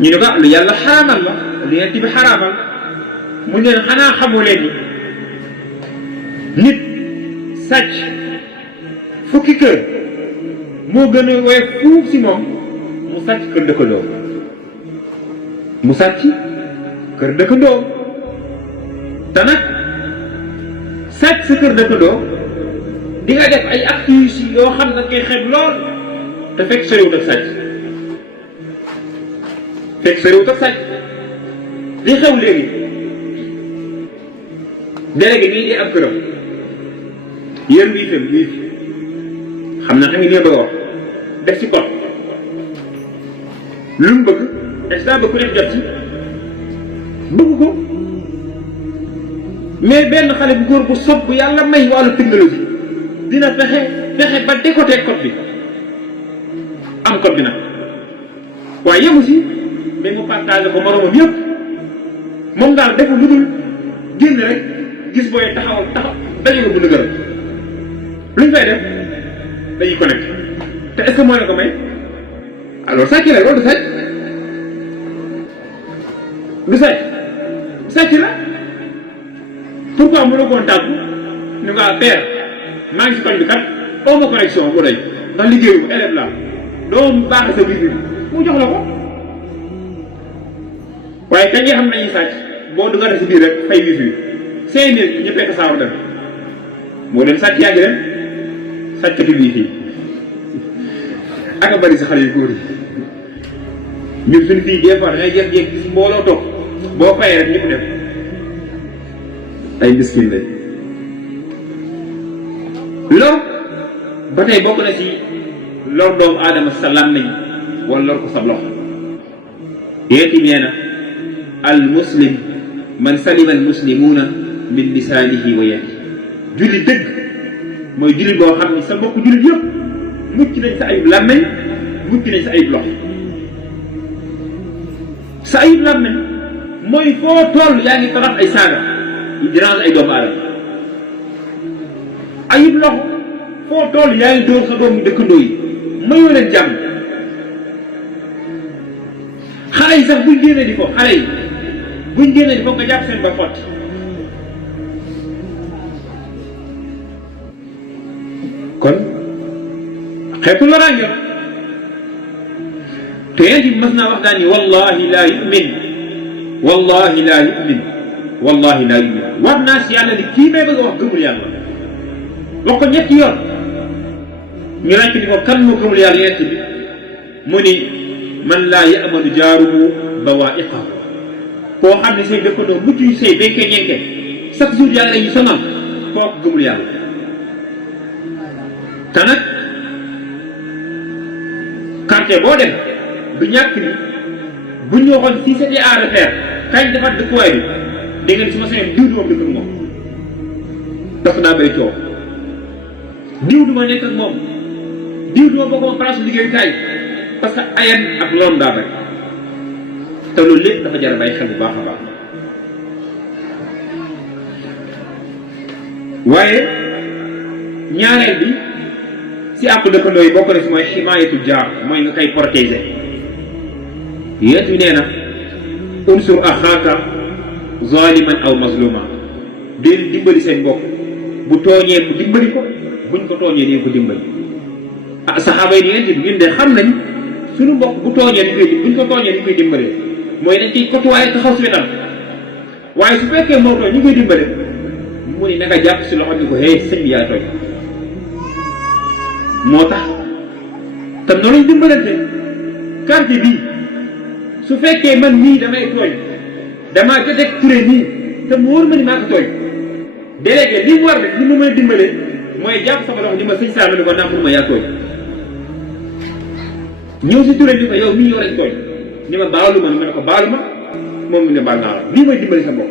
ñu ne ko lu yàlla xaraamal la lu yent bi xaraamal mu ne leen xanaa xamoo leen ni nit sàcc fukki kër moo gën a woyof fuuf si moom mu sàcc kër dëkkandoo mu sàcc kër dëkkandoo te nag sàcc sa kër dëkkandoo di nga def ay actes yoo xam ne koy xeeb lool te fekk soriwut ak sàcc li xew léegi délégué nii di am këram yéen wii fi xam na xam ngi ne bëgg a wax def ci pot lu mu bëgg instant ba ku nekk jot ci bëgg ko mais benn xale bu góor bu sob bu yàlla may wàllu technologie dina fexe ba décoder code bi am code bi nag waaye yemu si mais mu partagé ko moromam yëpp moom daal defu lu dul génn rek gis booy taxaw dañu ko bu nëgëral luñ fay def dañuy connecté te est-ce que moo ne ko may alors sàcc la loolu du sàcc la pourquoi mu la koon tàggu ni nga père maa ngi si koñ bi kat oo ma connexion bu doy ndax liggéeyu élève la doo baax sa biir mu jox la ko waaye kañ nga xam nañuy sàcc boo dugg si biir rek fay wifi 5000 ñu fekk saaru dem moo leen sàcc yaa ngi dem sàccati wifi ak a bari si xale yu góor yi ñun suñu fii des fois da ngay jékki-jékki gis mbooloo toog boo fayee rek ñëpp dem ay miskin lañ lor ba tey bokk na ci lor doomu aadama sa làmmiñ wala lor ko sa loxo yeeti nee na al muslim man salima al muslimuuna min lisaanihi wa yadihi julli dëgg mooy julli boo xam ni sa mbokk jullit yëpp mucc nañ sa ayib làmmiñ mucc nañ sa ayib loxo sa ayib làmmiñ mooy foo toll yaa ngi tabax ay saaga yi dérange ay doomu aadama ayib loxo foo toll yaa ngi dóor sa doomu dëkkandoo yi mayoo leen jàmm xale yi sax buñ génnee di ko xale yi buñ génnee di ko nga jàpp seen ba xotti kon xeetu loraange te yéen ci mas naa wax daan ni wallahi laa yumin wallahi laa yumin wallahi laa yumin war naa si yàlla ni kii may bëgg a wax gëmul yàlla wax ko ñetti yoon ñu laaj ko ni ko kan moo gëmul yàlla yent bi mu ni man laa yamanu jaaruhu bawaa'iqahu koo xam ne say dëkkandoo mucc yu say benke ñenke chaque jour yàlla ñu sonal kooku gëmul yàlla te nag quartier boo dem du ñàkk ni buñ ñu waxoon si c'était à refaire kañ defar dëkkuwaay bi dégg ngeen su ma sañoon diw du ma dëkk ak moom daf naa bay coow diw du ma nekk ak moom diw du ma bokk moom place liggéeyukaay parce que ayan ak loolu daa bari te loolu lépp dafa jar a bàyyi xel bu baax a baax waaye ñaareel bi si àq dëkkandoo yi bokk na si mooy ximaayatul jaar mooy nga koy protéger yéen bi nee na unsur axaaka zaliman aw mazluma del dimbali seen mbokk bu tooñee mu dimbali ko buñ ko tooñee dee ko dimbali ah saxaaba yi yéen bi ñun de xam nañ suñu mbokk bu tooñee ni koy buñ ko tooñee ni koy dimbalee mooy dañ ciy côtoyer taxaw si wetam waaye su fekkee moo tooñ ñu koy dimbale mu ni na nga jàpp si loxo ni ko hey sëñ bi yaa tooñ moo tax te noonu lañ dimbalante quartier bii su fekkee man nii damay tooñ damaa joteeg turé nii te mu wóor ma ni maa ko tooñ délégué li mu war rek li ma mën a dimbale mooy jàpp sama loxo ni ma sëñ Saal ma ni ko naa pour ma yaa tooñ ñëw si turé ni ko yow mii yow lañ tooñ ni ma baalu ma ne ko baalu ma moom mu ne baal naa la lii mooy dimbali sa mbokk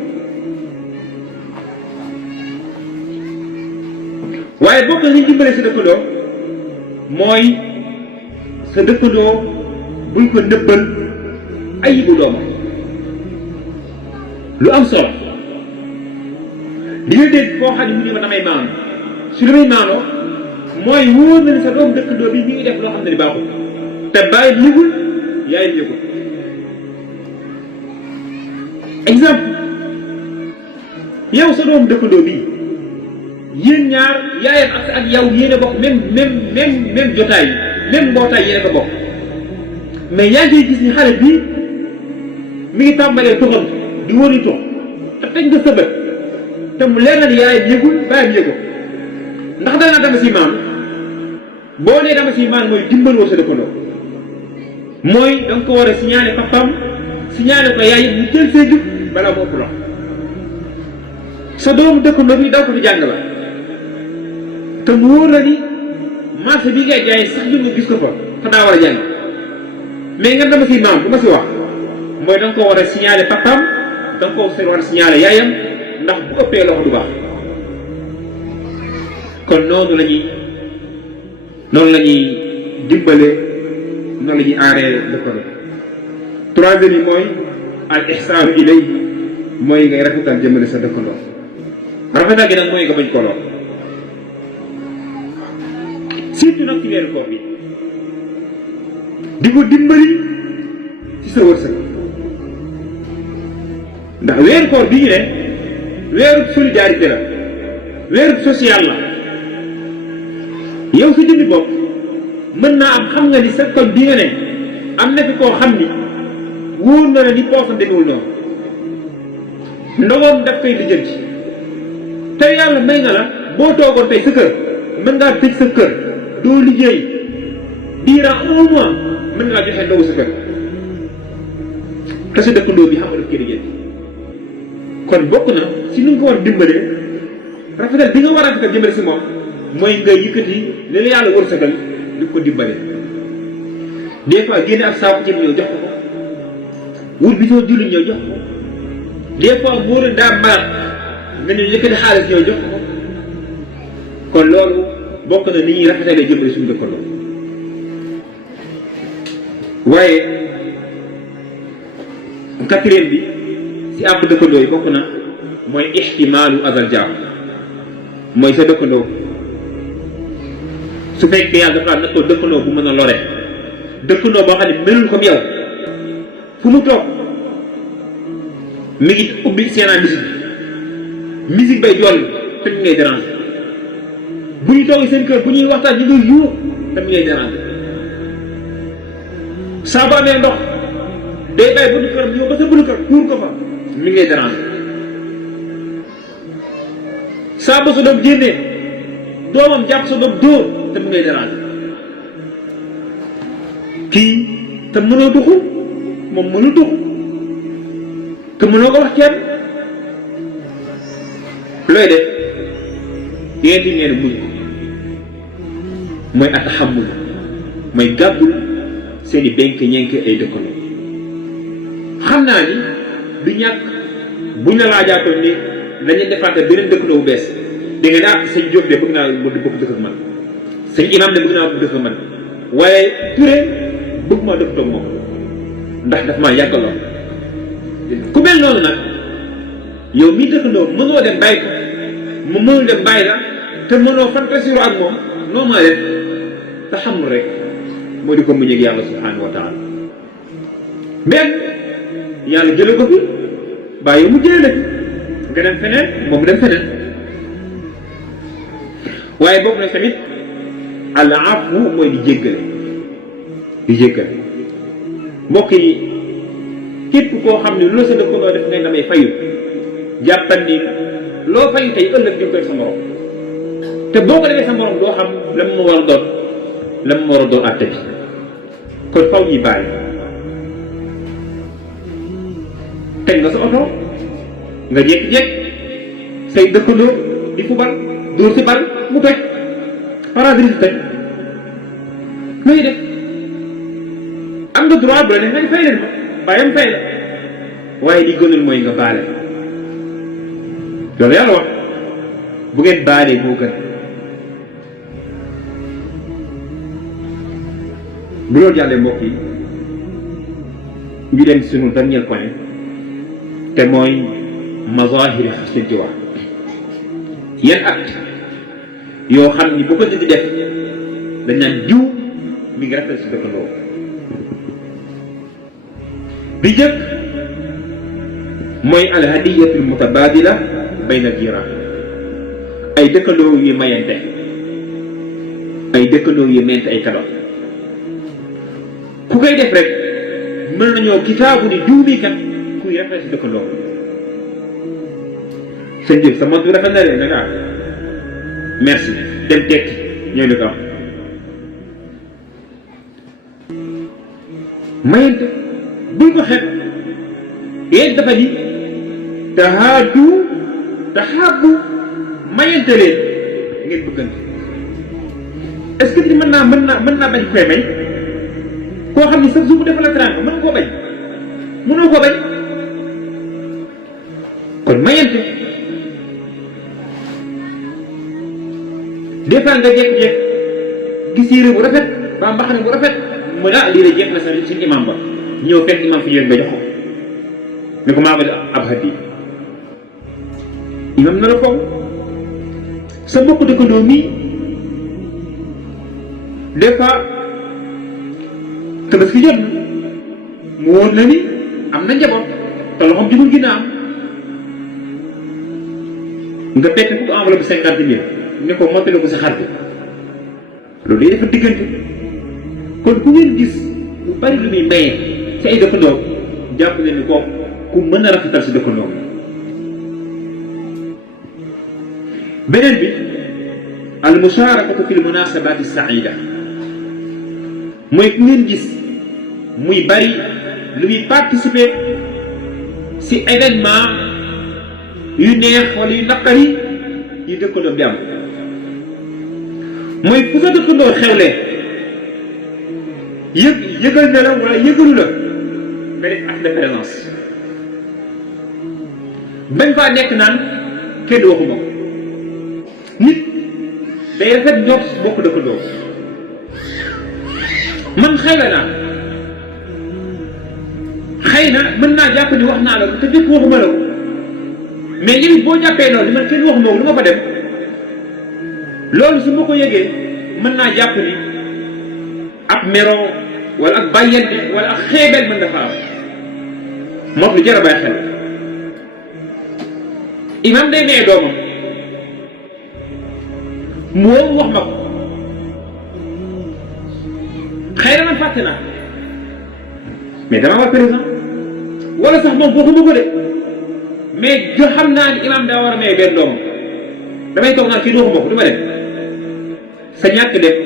waaye bokk na ñu dimbale sa dëkkandoo mooy sa dëkkandoo buñ ko nëbbal ayibu doomam lu am solo di nga dégg koo xam ne mu ne ma damay maano su damay maanoo mooy wóor na ne sa doom dëkkandoo bi mi ngi def loo xam ne ni baaxul te bàyyi yëgul yaay yëgul exemple yow sa doomu dëkkandoo bii yéen ñaar yaayam ak yow yéen a bokk même jotaay même mbootaay yéen a ko bokk mais yaa ngi gis ni xale bii mi ngi tàmbalee toxam di wëri tox te teg nga sa bët te mu leer na ni yaayam yëgul baayam yëgul ndax danaa dama si maan boo nee dama si maan mooy dimbaloo sa dëkkandoo mooy da nga ko war a signaler papam signaler ko yaay ñu jël see jub balaa mu ëpp loxo sa doomu dëkkandoo bi daw ko di jàng la te mu wóor la ni marché bi ngay jaay sax ñu nga gis ko fa daa war a jàng mais nga dama si maam bu ma si wax mooy da nga ko war a signaler papam da nga ko war a signaler yaayam ndax bu ëppee loxo du baax kon noonu la ñuy dimbale noonu la ñuy aaree dëkkandoo troisième yi mooy al ihsaanu ilay mooy ngay rafetal jëmale sa dëkkandoo rafetal gi nag mooy nga bañ ko lool surtout nag ci weeru koor bi di ko dimbali ci sa wërsëg ndax weeru koor bi ñu ne weeru solidarité la weeru social la yow sa jëmmi bopp mën naa am xam nga ni sa koñ bi nga ne am na fi koo xam ni wóor na la ni poosam demewul noonu ndogoom daf koy lijjanti tey yàlla may nga la boo toogoon tey sa kër mën ngaa tëj sa kër doo liggéey diiraan 1 mois mën ngaa joxe ndogu sa kër te sa dëkkandoo bi xam nga daf koy lijjanti kon bokk na si nu nga ko war dimbalee rafetal bi nga war a rafetal jëmale si moom mooy nga yëkkati li la yàlla wërsëgal di ko dimbale des fois génne ak saaku ceeb ñëw jox ko wut bi soo julli ñëw jox ko des fois moo leen daa mbaat nga ñëw yëkkati xaalis ñëw jox ko kon loolu bokk na ni ñuy rafetalee jëmale suñu dëkkandoo waaye quatrième bi si àpp dëkkandoo yi bokk na mooy ixtimaalu azal jaam mooy sa dëkkandoo su fekkee yàlla dafa nattoo dëkkandoo bu mën a lore dëkkandoo boo xam ne melul comme yow fu mu toog mi ngi ubbi seenaa musique bay joll te mi ngay déranger bu ñu toogee seen kër bu ñuy waxtaan ñu ngi yuux te mi ngay déranger saa bu amee ndox day bay bu ñu këram ñëw ba sa bënu kër tuur ko fa mi ngay déranger saa ba sa doom génnee doomam jàpp sa doom dóor te mu ngay déranger kii te mënoo duxu moom mënu duxu te mënoo ko wax kenn looy def yéenti ngeen muñ ko mooy ataxamul mooy gàddul seeni benk ñenk ay dëkkandoo xam naa ni du ñàkk buñ la laajaatoon ni dañuy defaate beneen dëkkandoo bu bees da nga ne sëñ Diop de bëgg naa mu bokk dëkk ak man sëñ Imam de bëgg naa bokk dëkk ak man waaye Touré bëgg maa dëkk toog moom ndax daf maa yàggaloo ku mel noonu nag yow mii dëkkandoo mënoo dem bàyyi ko mu mënul dem bàyyi la te mënoo fantasiro ak moom noo maa def te xamul rek moo di ko muñ ak yàlla subhanahu wa taala benn yàlla jële ko fi bàyyi mu jële la nga dem feneen moom dem feneen waaye bokk na tamit al afu mooy di jéggale mbokk yi képp koo xam ne lu la sa dëkkandoo def ngay damay fayu jàppal ni loo fayu tey ëllëg di koy sa morom te boo ko defee sa morom doo xam la mu war a doon àtte bi kon faw ñi bàyyi teg nga sa oto nga jékki-jékki say dëkkandoo di fubal dóor si bal mu toj parabrise toj looy def am nga droit bu la ne nga fay leen ma bàyyam fay la waaye li gënul mooy nga baale loolu yàlla wax bu ngeen baalee moo gën bu loolu jàllee mbokk yi ñu dem suñu dernier point te mooy mazahiri xusnil jiwaar yan acte yoo xam ni bu ko nit di def dañ naan jiw mi ngi rafet si dëkkandoo bi jëkk mooy alhadiyatul mutabadila bayna jiran ay dëkkandoo yu mayante ay kado ku koy def rek mën nañoo kitaabu ni duumi kat kuy rafet si dëkkandoo sa njëg sa mont bi rafet na leen nanga merci dem tekki ñooy lu ko am mayante buñ ko xeeb yéen dafa di taxaabu mayante leen ngeen bëggante est-ce que mën naa bañ koy may koo xam ni sax jour bu defal la teraanga mën nga koo bañ mënoo koo bañ kon mayante des fois nga jékki-jékki gis yére bu rafet ba mbaxane bu rafet mu lii de jeex na sa suñu imam ba ñëw fekk imam fi ñëw nga jox ko ni ko maa ba ab hadiya imam na la foofu sa mbokk dëkkandoo mii des fois tabaski jot na mu wóor na ni am na njaboot te loxoom jugul ginnaaw nga fekk ku enveloppe 50 000 ne ko mottali ko sa xar bi loolu day dafa diggante kon ku ngeen gis lu bari lu muy maye ci ay dëkkandoo jàpp leen ni kooku ku mën a rafetal si dëkkandoo beneen bi al musharakatu fi l munasabati saida mooy ku ngeen gis muy bari lu muy participer si événement yu neex wala yu naqari yu dëkkandoo bi am mooy fu sa dëkkandoo xewle yëgal na la wala yëgalu la nga def acte de présence bañ faa nekk naan kenn waxuma ko nit day rafet ñoo bokk dëkkandoo man xëy na mën naa jàpp ni wax naa la te fekk waxuma la ko mais yow boo jàppee noonu man kenn waxuma ko lu ma fa dem loolu su ma ko yëgee mën naa jàpp ni ab mero wala ak bàyyente wala ak xeebel mën nga fa am moom lu jar a bàyyi xel imam day nee doomam moom wax ma ko xëy na man fàtte naa mais dama war présent wala sax moom waxuma ko de mais xam naa ni imam daa war a may benn doomam damay toog naan kii du waxuma ko du ma dem sa ñàkk def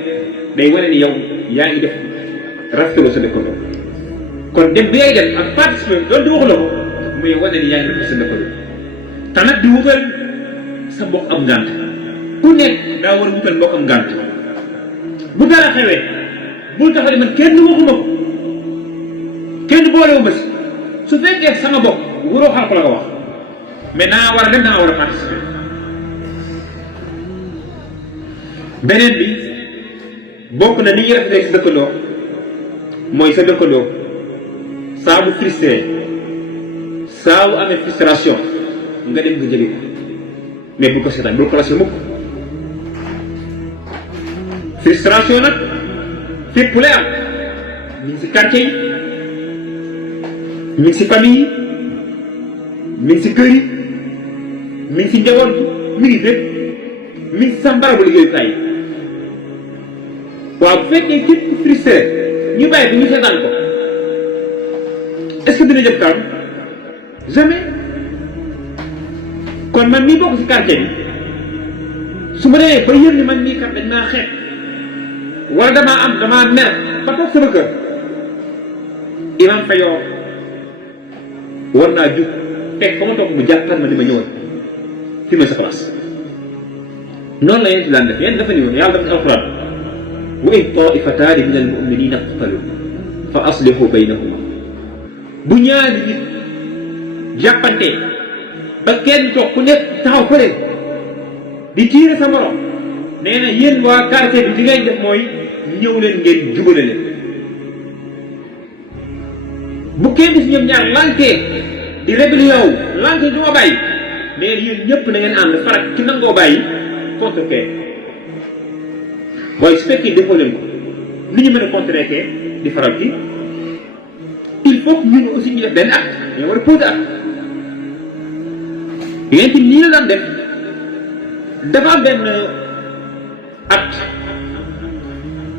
day wane ni yow yaa ngi def rafetlu sa dëkkandoo kon dem bi ngay dem ak participer loolu di waxu la ko muy wane ni yaa ngi def sa dëkkandoo te nag di wutal sa mbokk am ngànt ku nekk daa war a wutal mbokk am ngànt bu dara xewee bul taxaw man kenn waxuma ko kenn boolewu ma si su fekkee sama bopp waroo xal ko la ko wax mais naa war a dem naa war a participer beneen bi bokk na ni ñuy rafetee si dëkkandoo mooy sa dëkkandoo saa bu frustré saa bu amee frustration nga dem nga jëli ko mais bul ko seetaan bul ko lase mukk frustration nag fépp lay am mi ngi si quartier yi mi ngi si famille yi mi ngi si kër yi mi ngi si njaboot bi mi ngi fépp mi ngi si sa mbarabu liggéeyukaay yi waaw bu fekkee képp ku frustré ñu bàyyi ko ñu seetaan ko est-ce que dina jëm kanam jamais kon man mii bokk si quartier bi su ma demee ba yëg ni man mii kat dañ maa xeeb wala damaa mer ba toog sama kër imam Fayor war naa jug teg fa ma toog mu jàppal ma ni ma ñëwal fi ma sa place noonu la yéen si daan def yéen dafa ni woon yàlla dafa si alquran wa in taifataani min almuminina iqtalu fa aslihu baynahuma bu ñaari nit jàppante ba kenn toog ku nekk taxaw fële di tiire sa morom nee na yéen waa quartier bi li ngay def mooy ñëw leen ngeen jubale leen bu kenn si ñoom ñaar lankee di rébellion wu lanke du ma bàyyi nee na yéen ñëpp na ngeen ànd farak ki nangoo bàyyi contre kee waaye su fekkee defoo leen ko li ñu mën a contrer kee di faral ki il faut que ñun aussi ñu def benn acte ñoo war a poser acte yéen nii la daan def. dafa am benn at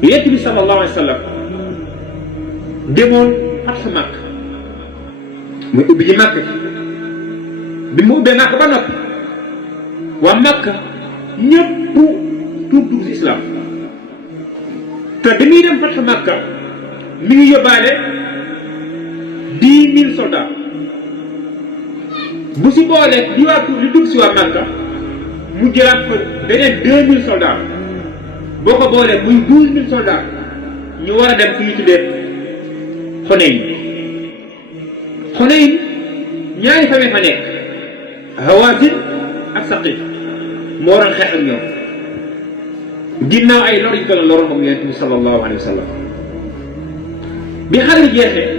yonent bi sallallahu alayhi wa sallam demoon Fathu Makka muy ubbi ji Makka bi mu ubbee Makka ba noppi waa Makka ñëpp tuub dugg si islam te bi muy dem Fathu Makka mi ngi yóbbaale 10 000 soldats bu si boolee di waa tuub li dugg si waa Makka mu jëlaat fa beneen 2000 soldats boo ko boolee muy 12000 soldats ñu war a dem fi ñu tuddee Xunayn. Xunayn ñaari famille fa nekk Hawaazin ak Saqiif moo waroon xeex ak ñoom ginnaaw ay lor yu ko doon loroon moom Yonent bi sallallahu alayhi wa sallam. bi xare bi jeexee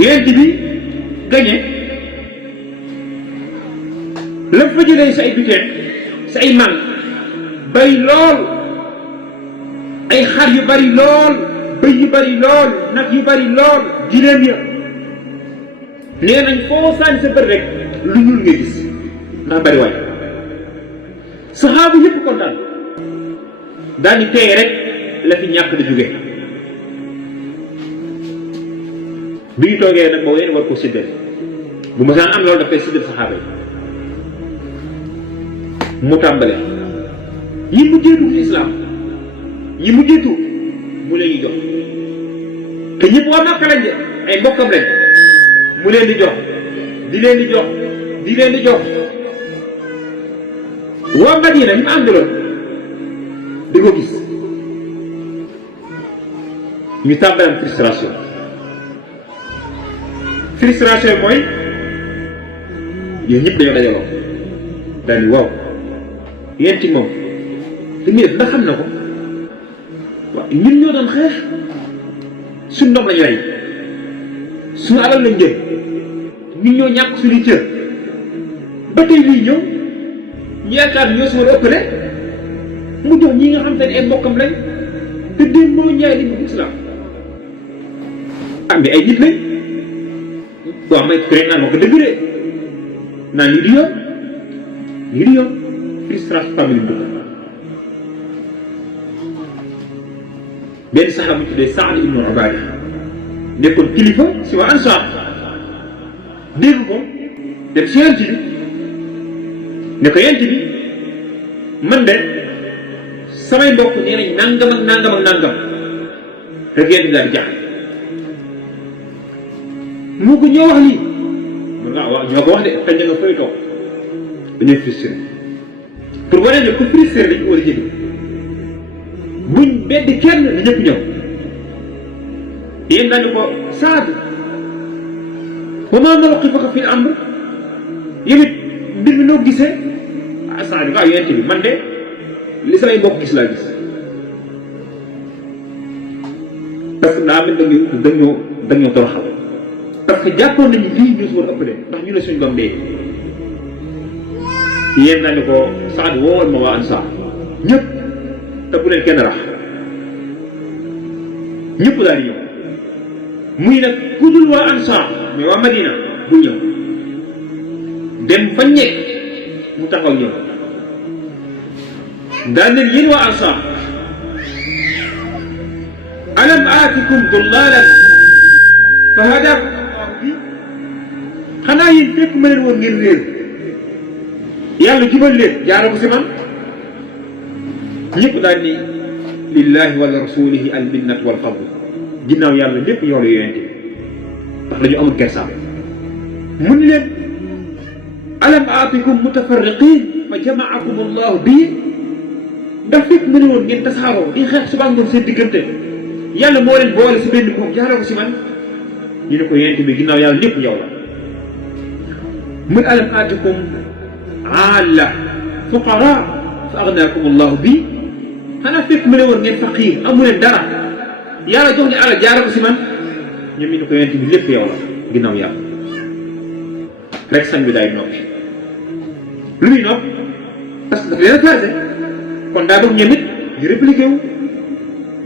Yonent bi gañe la fa jëlee sa ay butin sa ay man bari lool ay xar yu bari lool bëy yu bari lool nag yu bari lool giléem ya nee nañ foo sànni sa bët rek lu ñuul nga gis ndax bari waay saxaabu yëpp kontaan daal di tey rek la fi ñàkk di jóge bi ñu toogee nag boobu yéen war ko séddale bu ma saan am loolu daf koy séddale saxaaba yi mu tàmbale ñi mujjee dugg islam ñi mujjee tuub mu leen di jox te ñëpp waa Makka lañ de ay mbokkam lañ mu leen di jox di leen di jox di leen di jox waa Madina ñu àndaloon di ko gis ñu tàmbale am frustration mooy yéen ñëpp dañoo dajaloo daal di waaw yéen ci moom li muy def ndax xam na ko waaw ñun ñoo doon xeex suñu ndox lañu rey suñu alal lañ jël ñun ñoo ñàkk suñu cër ba tey lii ñëw ñu yaakaar ñoo si war a ëppale mu jox ñi nga xam te ne ay mbokkam lañ te démb moo ñaay li mu islam am bi ay nit lañ waaw may crée naan ma ko dëgg de naan lii di yoon lii di yoon frustration famille dugg benn saxaaba mu tuddee Saad ibnu Ubaada nekkoon kilifa si waa Ansaar dégg ko dem si yent bi ne ko yent bi man de samay mbokk nee nañ nangam ak nangam ak nangam rek yent bi daal di jàpp moo ko ñoo wax lii man nga wax ñoo ko wax de xëy na nga fay toog dañuy frustré pour wane ne ku frustré dañ ko war a jënd buñ beddi kenn na ñëpp ñëw yéen dañu ko Saad wa maa mawqifuka fil amr yow it mbir mi noo gisee ah Saad bi yonent bi man de li samay mbokk gis laa gis parce que daa mel dañoo toroxal parce que jàppoon nañu lii ñu si war a ëppale ndax ñu ne suñ doom dee yéen dañu ko Saad woowal ma waa Ansaar ñëpp te bu leen kenn rax ñëpp daal di ñëw muy nag ku dul waa Ansaar mais waa Madina bu ñëw dem fa ñekk mu taxaw ñëw daal leen yéen waa Ansaar alam aatikum dullaalan fa hadaakum Allaahu bi xanaa yéen fekk ma leen woon ngeen réer yàlla jubal leen jaara ko si man ñëpp daal ni lillahi wa rasulihi al minnat wal fadl ginnaaw yàlla lépp yow la yonent bi ndax dañu amul kersaam mun leen alam aatikum mutafarriqin fa jamaakum allahu bii ndax fekk mu ne woon ngeen tasaaroo di xeex suba ngoon seen diggante yàlla moo leen boole si benn moom jaaroo ko si man ñu ne ko yonent bi ginnaaw yàlla lépp yow la mun alam aatikum aala fuqara fa agnaakum allahu bii xanaa fekk mu ne woon ngeen faqiir amu leen dara yàlla jox ne alal jaara ko si man ñoom ñu ne ko yonent bi lépp yow la ginnaaw yàlla rek sañ bi daay noppi lu muy nopp parce que daf leen a passé kon daa doon ñoom it ñu répliqué wu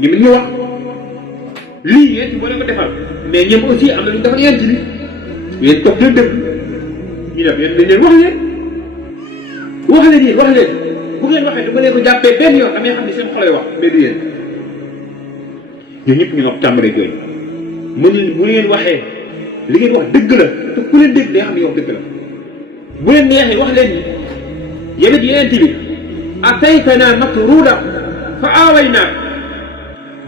ñoom it ñu wax lii yonent bi moo leen ko defal mais ñoom aussi am na lu ñu defal yonent bi yéen toog leen dëgg ñu def yéen dañ leen wax leen wax leen yéen wax leen bu ngeen waxee du ma leen ko jàppee benn yoon damay xam ne seen xolay wax mais du yéen ñun ñëpp ñu nopp tàmbalee jooy mu ne bu ngeen waxee li ngeen wax dëgg la te ku leen dégg day xam ne yow dëgg la bu leen neexee wax leen ni yéen it yeneen bi ataytana matruuda fa aawaynaa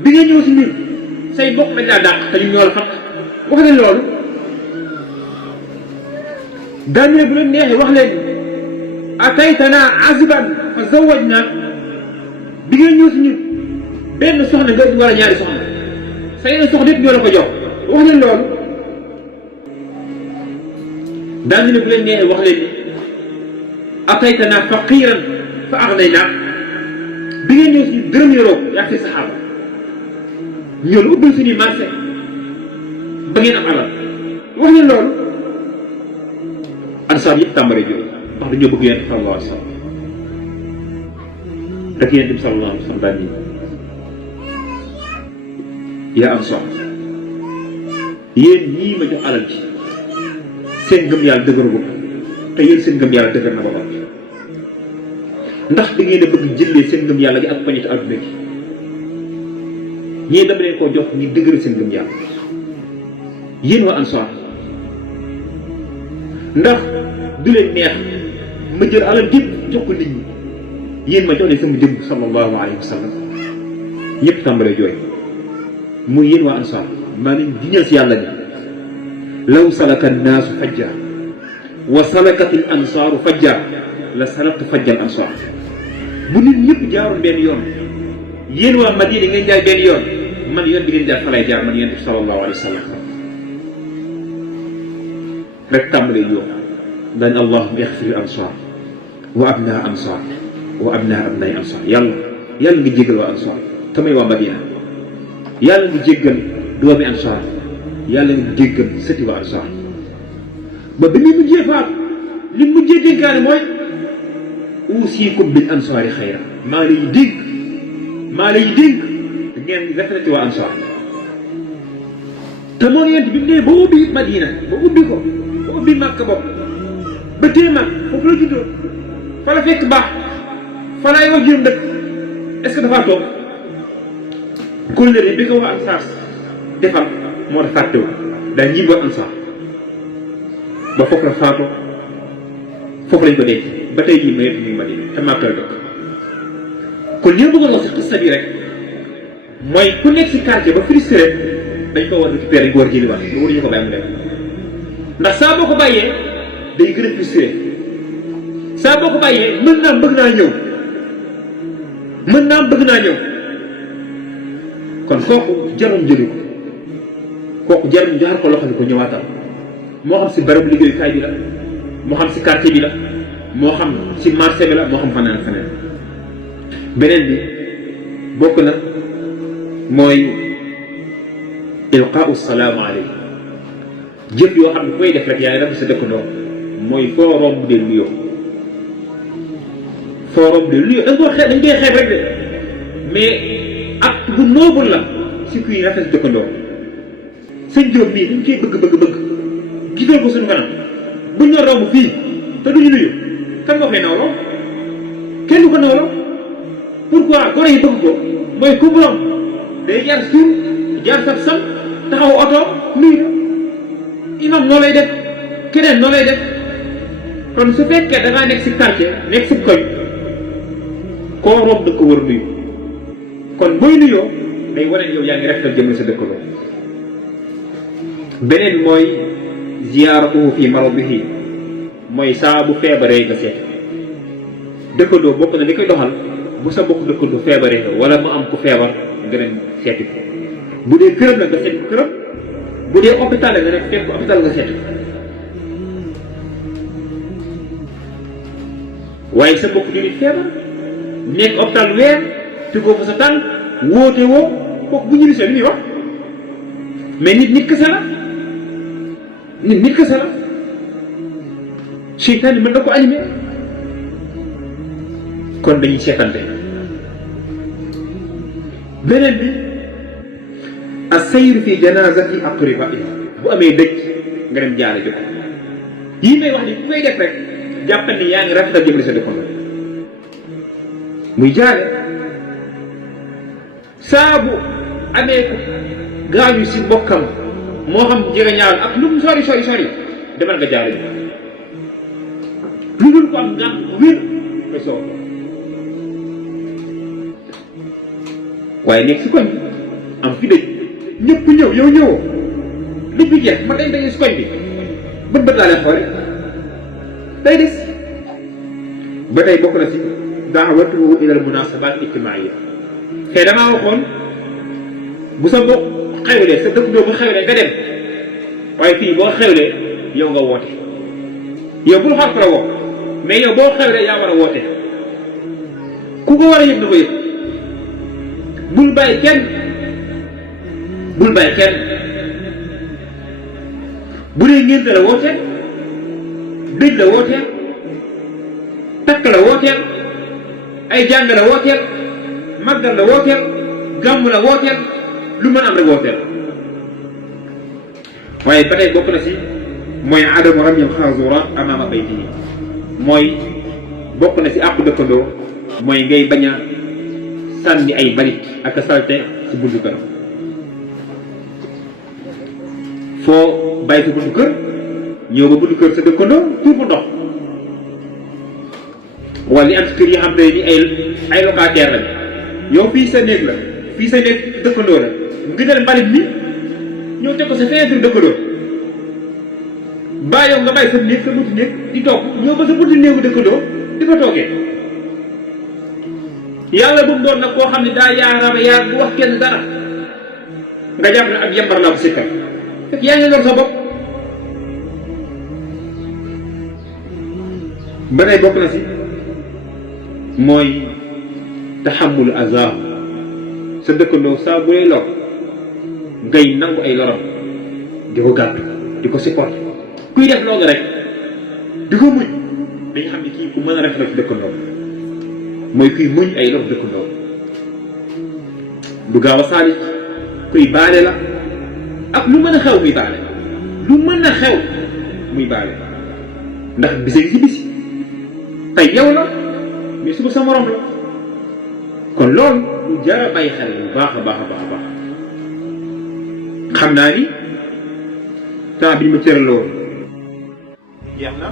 bi nga ñëw si ñun say bokk dañ laa dàq te ñu ñoo la fat wax leen loolu daan ne bu leen neexee wax leen ataytana aziban fa zawajnaa bi nga ñëw si ñun benn soxna nga war a ñaari soxna sa yeneen soxna yëpp ñoo la ko jox wax leen loolu daan ne bu leen neexee wax leen ni ataytana faqiran fa agnaynaa bi ngeen ñëw si dërëm yoroo yaa say saxaaba ñoo la ubbil suñuy marché ba ngeen am alal wax leen loolu ansaar yëpp tàmbare jooy ndax dañoo bëgg yonent bi sallallahu alayhi wa sallam rek yonent bi sallallahu alayhi wa sallam daal nii yaa ansaar yéen ñii ma jox alal ji seen ngëm yàlla dëgëragul te yéen seen ngëm yàlla dëgër na ba pare ndax da ngeen a bëgg jëlee seen ngëm yàlla gi ak poñete adduna gi ñii dama leen koo jox ñi dëgëral seen ngëm yàlla yéen waa ansaar ndax du leen neex ma jël alal gépp jox ko nit ñi yéen ma jox leen sama jëm sallallahu alayhi wa sallam ñëpp tàmbalee jooy muy yéen waa ansaar maa leen diñal si yàlla ni law salaka annaasu fajja wa salakat al ansaaru fajja la salaktu fajja al ansaar bu nit ñëpp jaaroon benn yoon yéen waa Madina ngeen jaay benn yoon man yoon bi ngeen jaar fa lay jaar man yonent bi sallallahu alayhi wa sallam rek tàmbalee yoo daañ allahumma ixfir ansaar wa abnaa ansaar wa abnaa abnaay ansaar yàlla yàlla nga jéggal waa ansaar te may waa Madina yàlla nga jéggal doomi ansaar yàlla nga jéggal sëti waa ansaar ba bi muy mujjee faat li mujjee dénkaane mooy uusiikum bil ansaari xayra maa lay dénk ngeen rafetati waa ansaar te moo yent bi mu ne ba ubbi Madina ba ubbi ko ba ubbi Makka bopp ba téye mag foofu la juddoo fa la fekk baax fa la yow juróom dëkk est-ce que dafaa toog kóllëre bi ko waa ansaar defal moo tax fàttewu daa njiit waa ansaar ba foofu la faatoo foofu lañ ko denc ba tey jii ma yëpp ñu Madina te Makka la dëkk kon li ma bëggoon wax si xissa bi rek mooy ku nekk si quartier ba frustré rek dañ ko war récupérer góor ji li wax lu waruñu ko bàyyi mu dem ndax saa boo ko bàyyee day gën a frustré saa boo ko bàyyee mën naa bëgg naa ñëw kon kooku jarum jëli ko kooku jarum joxar ko loxo ni ko ñëwaatal moo xam si barab liggéeyukaay bi la moo xam si quartier bi la moo xam si marché bi la moo xam fanaan feneen beneen bi bokk na mooy ilqaau salaamu aleykum jëf yoo xam ne koy def rek yaay rafet sa dëkkandoo mooy foo romb de nuyoo dañ koy xeeb rek de mais acte bu noble la si kuy rafet sa dëkkandoo sëñ Diop mii dañ koy bëgg gisal ko suñu kanam buñ ñoo romb fii te duñu nuyu kan moo koy nawloo kenn du ko nawloo pourquoi gone yi bëgg ko mooy ku mu romb day jaar suuf jaar sab sam taxaw oto nuyu imam noo lay def keneen noo lay def kon su fekkee da ngaa nekk si quartier nekk si koñ koo romb da ko war nuyu kon booy nuyoo day wane yow yaa ngi rafetal jëm sa dëkkaloo beneen mooy ziyaaratuhu fi maradihi mooy saa bu feebaree nga seet dëkkandoo bokk na li koy doxal bu sa bokk dëkkandoo feebaree nga wala mu am ku feebar nga dem seeti ko bu dee këram la nga seeti ko këram bu dee hôpital la nga nekk fekk hôpital nga seeti ko waaye sa bokk jullit feebar nekk hôpital weer te ko fa sa tànk woote woo kooku bu ñu lisee li muy wax mais nit kese la nit kese la seytaan mën na ko animé kon dañuy seetante beneen bi as-sayru fi janazati aqribaiha bu amee dëj nga dem jaale jot yii may wax ni ku koy def rek jàppal ni yaa ngi rafetal jëmale sa dëkkoon muy jaale saabu amee ko gaañu si mbokkam moo xam jege ñaar ak lu mu sori demal nga jaale lu dul ko am ngam wér nga soo waaye nekk si koñ bi am fi dëj ñëpp ñëw yow ñëwoo dëj bi jeex ma dañ si koñ bi bët laa leen xoole day des ba tey bokk na si daawatuhu ila al munasabat ijtimaia xëy damaa waxoon bu sa bokk xewlee sa dëkk bu xewlee nga dem waaye fii boo xewlee yow nga woote yow bul xaar ko la woo mais yow boo xewlee yaa war a woote ku ko war a yëg na ko yëg bul bàyyi kenn bu dee ngénte la wooteel dëj la wooteel takk la wooteel ay jàng la wooteel màggal la wooteel gàmm la wooteel lu mën am rek wooteel waaye ba tey bokk na si mooy adamu ramyil xaazura amaama baytihi mooy bokk na si àpp dëkkandoo mooy ngay bañ a sànni ay balit ak a salte si buntu kër foo bàyyi si buntu kër ñëw ba buntu kër sa dëkkandoo tuur bu ndox wala li am si kër yi xam ne ni ay locataire lañ yow fii sa néeg la fii sa néeg dëkkandoo la nga jël mbalit mi ñëw teg ko sa fenêtre dëkkandoo baa yow nga bàyyi sa néeg sa buntu néeg di toog ñëw ba sa buntu néegu dëkkandoo di fa toogee yàlla bu mu doon nag koo xam ne daa yaaraama yaar bu wax kenn dara nga jàpp ne ak yambar laa ko sikkal fekk yaa ngi lor sa bopp ba tey bokk na si mooy taxamul azab sa dëkkandoo saa bu lay lor ngay nangu ay loram di ko gàddu di ko supporté kuy def loolu rek di ko muñ dañu xam ne kii ku mën a ref la ci dëkkandoo mooy kuy muñ ay lor dëkkandoo du gaaw a saalit kuy baale la ak lu mën a xew muy baale lu mën a xew muy baale ndax bise gi ci bisi tey yow la mais suba sa morom la kon loolu lu jar a bàyyi xel bu baax a baax a baax a baax xam naa ni temps bi ñu ma cëraloon jeex na